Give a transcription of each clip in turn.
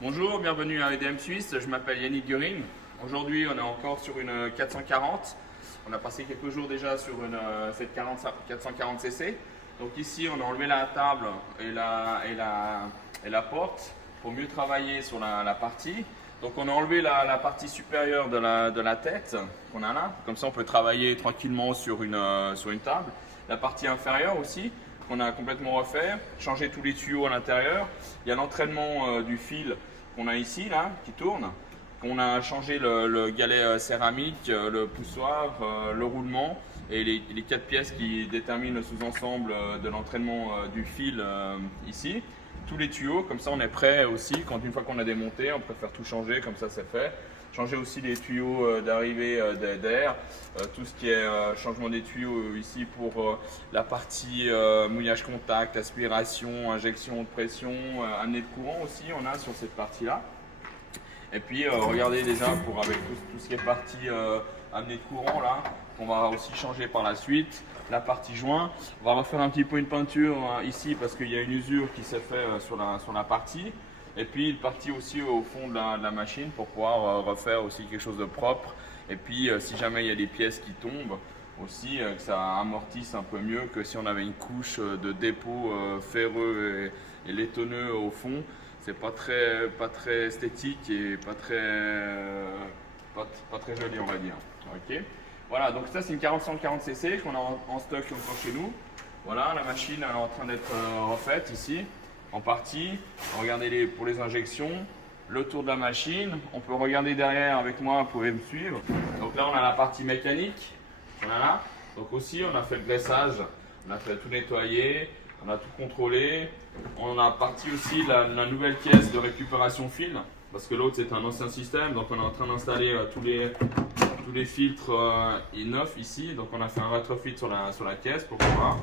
Bonjour, bienvenue à EDM Suisse, je m'appelle Yannick Guerin. Aujourd'hui on est encore sur une 440. On a passé quelques jours déjà sur cette 440cc. Donc ici on a enlevé la table et la porte pour mieux travailler sur la partie. Donc on a enlevé la partie supérieure de la tête qu'on a là. Comme ça on peut travailler tranquillement sur une table. La partie inférieure aussi qu'on a complètement refait, changer tous les tuyaux à l'intérieur. Il y a l'entraînement du fil qu'on a ici là, qui tourne. On a changé le galet céramique, le poussoir, le roulement et les 4 pièces qui déterminent le sous-ensemble de l'entraînement du fil ici. Tous les tuyaux, comme ça on est prêt aussi, une fois qu'on a démonté, on préfère tout changer, comme ça c'est fait. Changer aussi les tuyaux d'arrivée d'air, tout ce qui est changement des tuyaux ici pour la partie mouillage contact, aspiration, injection de pression, amenée de courant aussi on a sur cette partie là. Et puis regardez déjà avec tout ce qui est partie amenée de courant là, qu'on va aussi changer par la suite. La partie joint, on va refaire un petit peu une peinture ici parce qu'il y a une usure qui s'est faite sur la partie. Et puis une partie aussi au fond de la machine pour pouvoir refaire aussi quelque chose de propre. Et puis si jamais il y a des pièces qui tombent aussi, que ça amortisse un peu mieux que si on avait une couche de dépôt ferreux et laitonneux au fond. C'est pas très esthétique et pas très joli on va dire. Okay. Voilà, donc ça c'est une 440cc qu'on a en stock encore chez nous. Voilà, la machine elle est en train d'être refaite ici. En partie, regardez pour les injections, le tour de la machine. On peut regarder derrière avec moi, vous pouvez me suivre. Donc là, on a la partie mécanique. Voilà. Donc aussi, on a fait le graissage, on a fait tout nettoyer, on a tout contrôlé. On a parti aussi la nouvelle caisse de récupération fil, parce que l'autre c'est un ancien système. Donc on est en train d'installer tous les filtres neufs ici. Donc on a fait un retrofit sur la caisse pour pouvoir.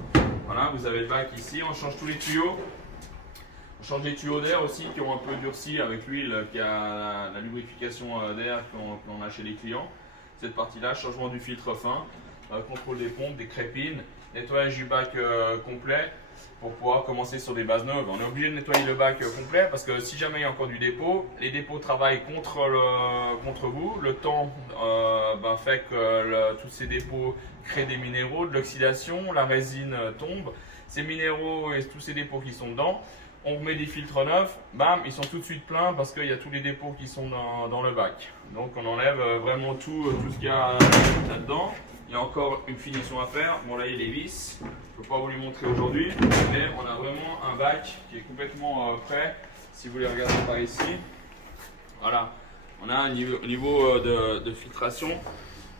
Voilà, vous avez le bac ici. On change tous les tuyaux. On change les tuyaux d'air aussi qui ont un peu durci avec l'huile qui a la lubrification d'air qu'on a chez les clients. Cette partie-là, changement du filtre fin, contrôle des pompes, des crépines, nettoyage du bac complet pour pouvoir commencer sur des bases neuves. On est obligé de nettoyer le bac complet parce que si jamais il y a encore du dépôt, les dépôts travaillent contre vous. Le temps fait que tous ces dépôts créent des minéraux, de l'oxydation, la résine tombe. Ces minéraux et tous ces dépôts qui sont dedans, on remet des filtres neufs, bam, ils sont tout de suite pleins parce qu'il y a tous les dépôts qui sont dans le bac. Donc on enlève vraiment tout ce qu'il y a là-dedans. Il y a encore une finition à faire. Bon là il y a les vis, je ne peux pas vous les montrer aujourd'hui, mais on a vraiment un bac qui est complètement prêt. Si vous les regardez par ici, voilà, on a un niveau de filtration.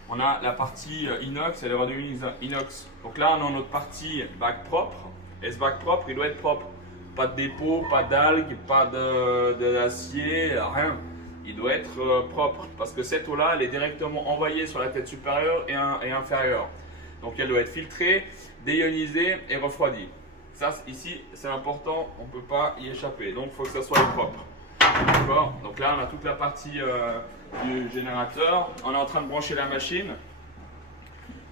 On a la partie inox et le réduit inox. Donc là on a notre partie bac propre. Et ce bac propre il doit être propre. Pas de dépôt, pas d'algues, pas d'acier, rien. Il doit être propre parce que cette eau-là, elle est directement envoyée sur la tête supérieure et inférieure. Donc elle doit être filtrée, déionisée et refroidie. Ça ici, c'est important, on ne peut pas y échapper. Donc il faut que ça soit propre. D'accord. Donc là, on a toute la partie du générateur. On est en train de brancher la machine.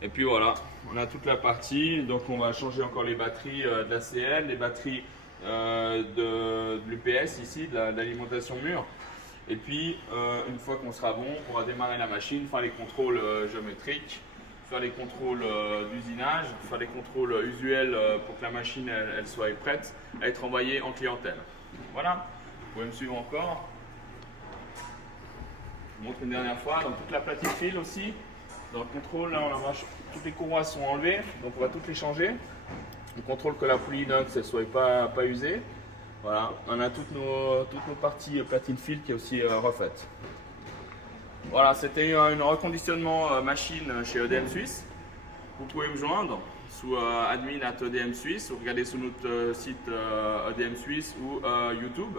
Et puis voilà, on a toute la partie. Donc on va changer encore les batteries de la CL, les batteries de l'UPS ici, de l'alimentation mûre. Et puis une fois qu'on sera bon, on pourra démarrer la machine, faire les contrôles géométriques, faire les contrôles d'usinage, faire les contrôles usuels pour que la machine elle soit prête à être envoyée en clientèle. Voilà, vous pouvez me suivre encore. Je vous montre une dernière fois, dans toute la platine fil aussi. Dans le contrôle, là, toutes les courroies sont enlevées, donc on va toutes les changer. On contrôle que la poulie inox ne soit pas usée. Voilà, on a toutes nos parties platine fil qui est aussi refaite. Voilà, c'était un reconditionnement machine chez EDM Suisse. Vous pouvez me joindre sous admin@EDM Suisse ou regardez sur notre site EDM Suisse ou YouTube.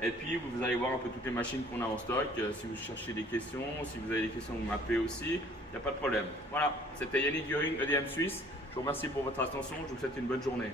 Et puis vous allez voir un peu toutes les machines qu'on a en stock. Si vous cherchez des questions, si vous avez des questions, vous m'appelez aussi. Il n'y a pas de problème. Voilà, c'était Yannick Guerin, EDM Suisse. Je vous remercie pour votre attention. Je vous souhaite une bonne journée.